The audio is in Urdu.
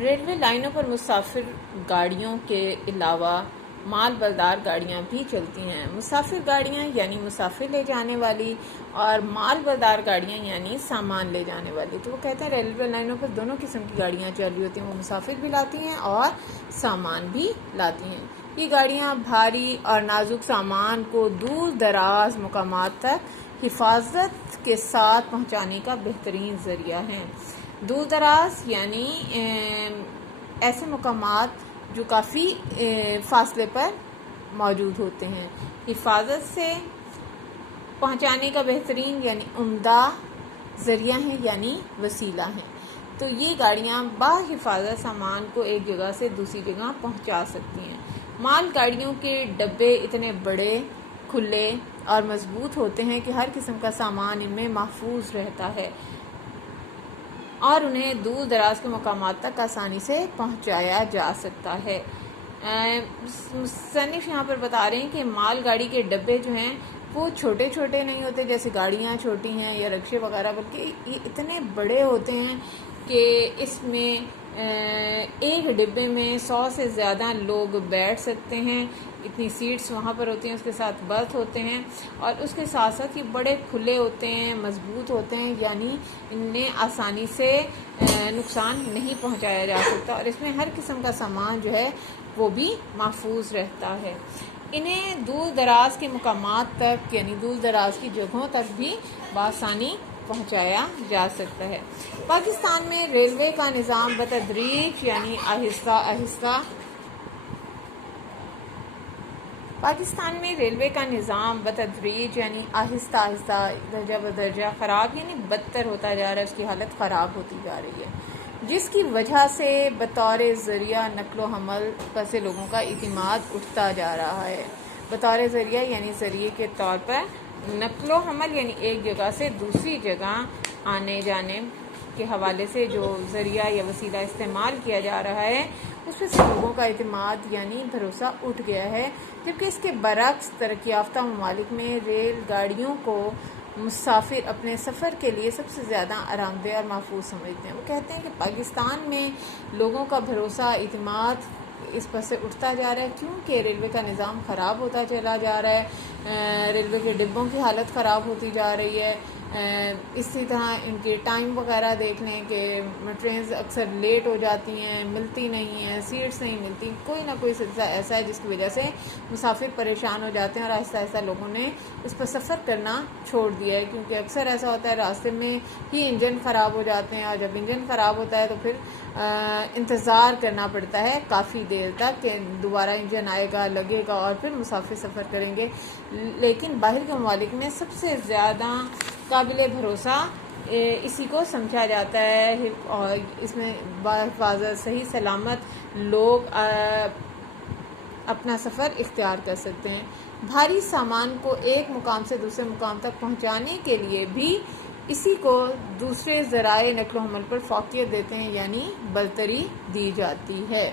ریلوے لائنوں پر مسافر گاڑیوں کے علاوہ مال بردار گاڑیاں بھی چلتی ہیں۔ مسافر گاڑیاں یعنی مسافر لے جانے والی، اور مال بردار گاڑیاں یعنی سامان لے جانے والی۔ تو وہ کہتے ہیں ریلوے لائنوں پر دونوں قسم کی گاڑیاں چل رہی ہوتی ہیں، وہ مسافر بھی لاتی ہیں اور سامان بھی لاتی ہیں۔ یہ گاڑیاں بھاری اور نازک سامان کو دور دراز مقامات تک حفاظت کے ساتھ پہنچانے کا بہترین ذریعہ ہیں۔ دور دراز یعنی ایسے مقامات جو کافی فاصلے پر موجود ہوتے ہیں۔ حفاظت سے پہنچانے کا بہترین یعنی عمدہ ذریعہ ہیں یعنی وسیلہ ہیں۔ تو یہ گاڑیاں باحفاظت سامان کو ایک جگہ سے دوسری جگہ پہنچا سکتی ہیں۔ مال گاڑیوں کے ڈبے اتنے بڑے، کھلے اور مضبوط ہوتے ہیں کہ ہر قسم کا سامان ان میں محفوظ رہتا ہے اور انہیں دور دراز کے مقامات تک آسانی سے پہنچایا جا سکتا ہے۔ مصنف یہاں پر بتا رہے ہیں کہ مال گاڑی کے ڈبے جو ہیں وہ چھوٹے چھوٹے نہیں ہوتے جیسے گاڑیاں چھوٹی ہیں یا رکشے وغیرہ، بلکہ یہ اتنے بڑے ہوتے ہیں کہ اس میں ایک ڈبے میں 100 سے زیادہ لوگ بیٹھ سکتے ہیں۔ اتنی سیٹس وہاں پر ہوتی ہیں، اس کے ساتھ برتھ ہوتے ہیں، اور اس کے ساتھ ساتھ یہ بڑے کھلے ہوتے ہیں، مضبوط ہوتے ہیں، یعنی انہیں آسانی سے نقصان نہیں پہنچایا جا سکتا، اور اس میں ہر قسم کا سامان جو ہے وہ بھی محفوظ رہتا ہے۔ انہیں دور دراز کے مقامات تک یعنی دور دراز کی جگہوں تک بھی بآسانی پہنچایا جا سکتا ہے۔ پاکستان میں ریلوے کا نظام بتدریج یعنی آہستہ آہستہ درجہ بدرجہ خراب یعنی بدتر ہوتا جا رہا ہے، اس کی حالت خراب ہوتی جا رہی ہے، جس کی وجہ سے بطور ذریعہ نقل و حمل پر سے لوگوں کا اعتماد اٹھتا جا رہا ہے۔ بطور ذریعہ یعنی ذریعے کے طور پر نقل و حمل یعنی ایک جگہ سے دوسری جگہ آنے جانے کے حوالے سے جو ذریعہ یا وسیلہ استعمال کیا جا رہا ہے، اس پہ سے لوگوں کا اعتماد یعنی بھروسہ اٹھ گیا ہے، جبکہ اس کے برعکس ترقی یافتہ ممالک میں ریل گاڑیوں کو مسافر اپنے سفر کے لیے سب سے زیادہ آرام دہ اور محفوظ سمجھتے ہیں۔ وہ کہتے ہیں کہ پاکستان میں لوگوں کا بھروسہ، اعتماد اس پر سے اٹھتا جا رہا ہے کیونکہ ریلوے کا نظام خراب ہوتا چلا جا رہا ہے، ریلوے کے ڈبوں کی حالت خراب ہوتی جا رہی ہے، اسی طرح ان کے ٹائم وغیرہ دیکھ لیں کہ ٹرینز اکثر لیٹ ہو جاتی ہیں، ملتی نہیں ہیں، سیٹس نہیں ملتی، کوئی نہ کوئی سلسلہ ایسا ہے جس کی وجہ سے مسافر پریشان ہو جاتے ہیں، اور آہستہ آہستہ لوگوں نے اس پر سفر کرنا چھوڑ دیا ہے، کیونکہ اکثر ایسا ہوتا ہے راستے میں ہی انجن خراب ہو جاتے ہیں، اور جب انجن خراب ہوتا ہے تو پھر انتظار کرنا پڑتا ہے کافی دیر تک کہ دوبارہ انجن آئے گا، لگے گا، اور پھر مسافر سفر کریں گے۔ لیکن باہر کے ممالک میں سب سے زیادہ قابل بھروسہ اسی کو سمجھا جاتا ہے، اور اس میں بحفاظت صحیح سلامت لوگ اپنا سفر اختیار کر سکتے ہیں۔ بھاری سامان کو ایک مقام سے دوسرے مقام تک پہنچانے کے لیے بھی اسی کو دوسرے ذرائع نقل و حمل پر فوقیت دیتے ہیں یعنی برتری دی جاتی ہے۔